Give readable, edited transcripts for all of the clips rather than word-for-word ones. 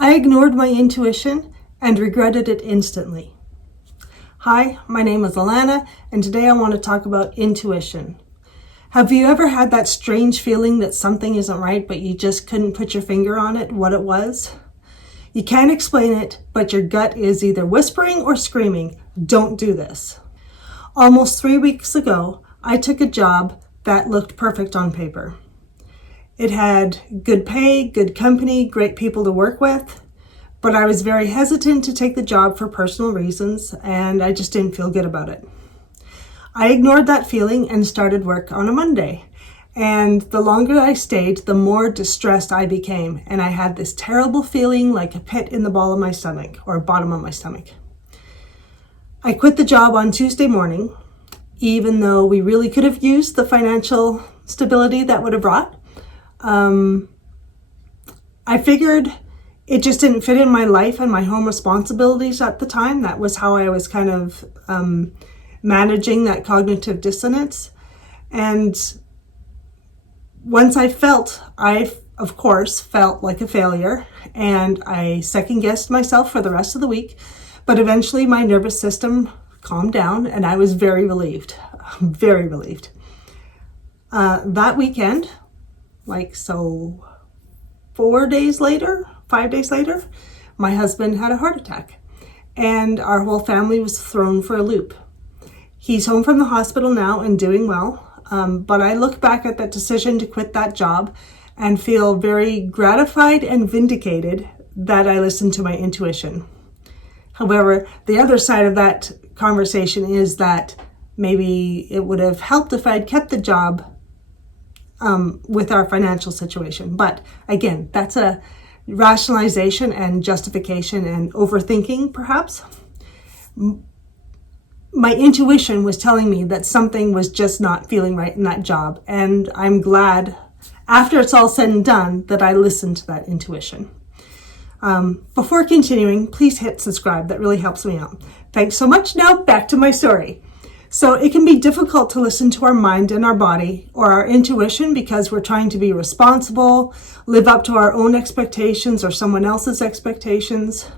I ignored my intuition and regretted it instantly. Hi, my name is Alana, and today I want to talk about intuition. Have you ever had that strange feeling that something isn't right, but you just couldn't put your finger on it, what it was? You can't explain it, but your gut is either whispering or screaming, don't do this. Almost 3 weeks ago, I took a job that looked perfect on paper. It had good pay, good company, great people to work with, but I was very hesitant to take the job for personal reasons, and I just didn't feel good about it. I ignored that feeling and started work on a Monday. And the longer I stayed, the more distressed I became, and I had this terrible feeling like a pit in the ball of my stomach, or bottom of my stomach. I quit the job on Tuesday morning, even though we really could have used the financial stability that would have brought. I figured it just didn't fit in my life and my home responsibilities at the time. That was how I was kind of managing that cognitive dissonance. And once I of course felt like a failure, and I second-guessed myself for the rest of the week, but eventually my nervous system calmed down and I was very relieved, very relieved. That weekend, 5 days later, my husband had a heart attack and our whole family was thrown for a loop. He's home from the hospital now and doing well, but I look back at that decision to quit that job and feel very gratified and vindicated that I listened to my intuition. However, the other side of that conversation is that maybe it would have helped if I'd kept the job with our financial situation. But again, that's a rationalization and justification and overthinking, perhaps. My intuition was telling me that something was just not feeling right in that job. And I'm glad, after it's all said and done, that I listened to that intuition. Before continuing, please hit subscribe. That really helps me out. Thanks so much. Now back to my story. So it can be difficult to listen to our mind and our body or our intuition because we're trying to be responsible, live up to our own expectations or someone else's expectations.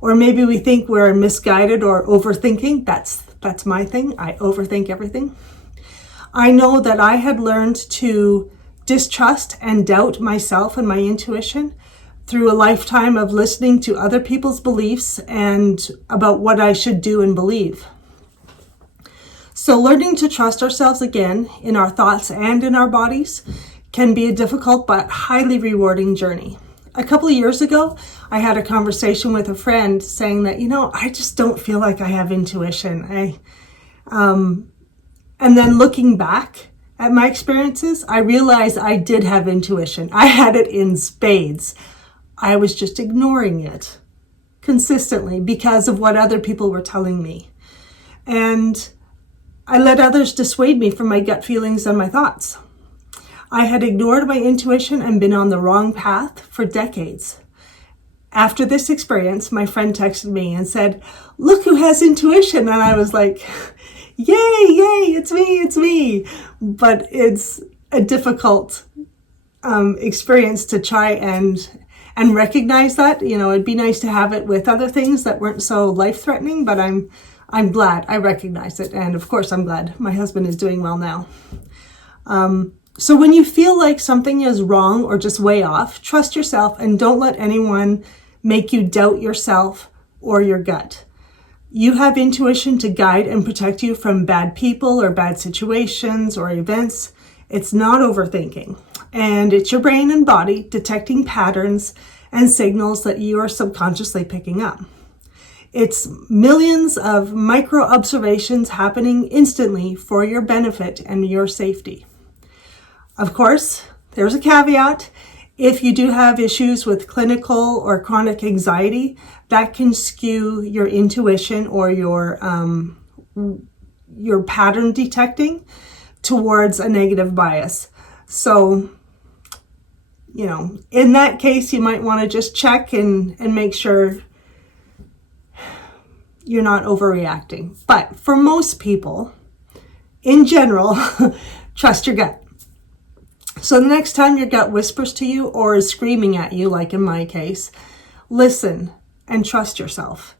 Or maybe we think we're misguided or overthinking. That's my thing. I overthink everything. I know that I had learned to distrust and doubt myself and my intuition through a lifetime of listening to other people's beliefs and about what I should do and believe. So learning to trust ourselves again in our thoughts and in our bodies can be a difficult but highly rewarding journey. A couple of years ago, I had a conversation with a friend saying that, I just don't feel like I have intuition. And then looking back at my experiences, I realized I did have intuition. I had it in spades. I was just ignoring it consistently because of what other people were telling me. And I let others dissuade me from my gut feelings and my thoughts. I had ignored my intuition and been on the wrong path for decades. After this experience, my friend texted me and said, "Look who has intuition." And I was like, yay, it's me. But it's a difficult experience to try and recognize that. It'd be nice to have it with other things that weren't so life-threatening, but I'm glad I recognize it. And of course, I'm glad my husband is doing well now. So when you feel like something is wrong or just way off, trust yourself and don't let anyone make you doubt yourself or your gut. You have intuition to guide and protect you from bad people or bad situations or events. It's not overthinking. And it's your brain and body detecting patterns and signals that you are subconsciously picking up. It's millions of micro observations happening instantly for your benefit and your safety. Of course, there's a caveat. If you do have issues with clinical or chronic anxiety, that can skew your intuition or your pattern detecting towards a negative bias. So, in that case, you might want to just check and make sure you're not overreacting. But for most people, in general, trust your gut. So the next time your gut whispers to you or is screaming at you, like in my case, listen, and trust yourself.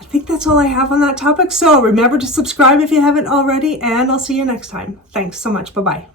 I think that's all I have on that topic. So remember to subscribe if you haven't already, and I'll see you next time. Thanks so much. Bye-bye.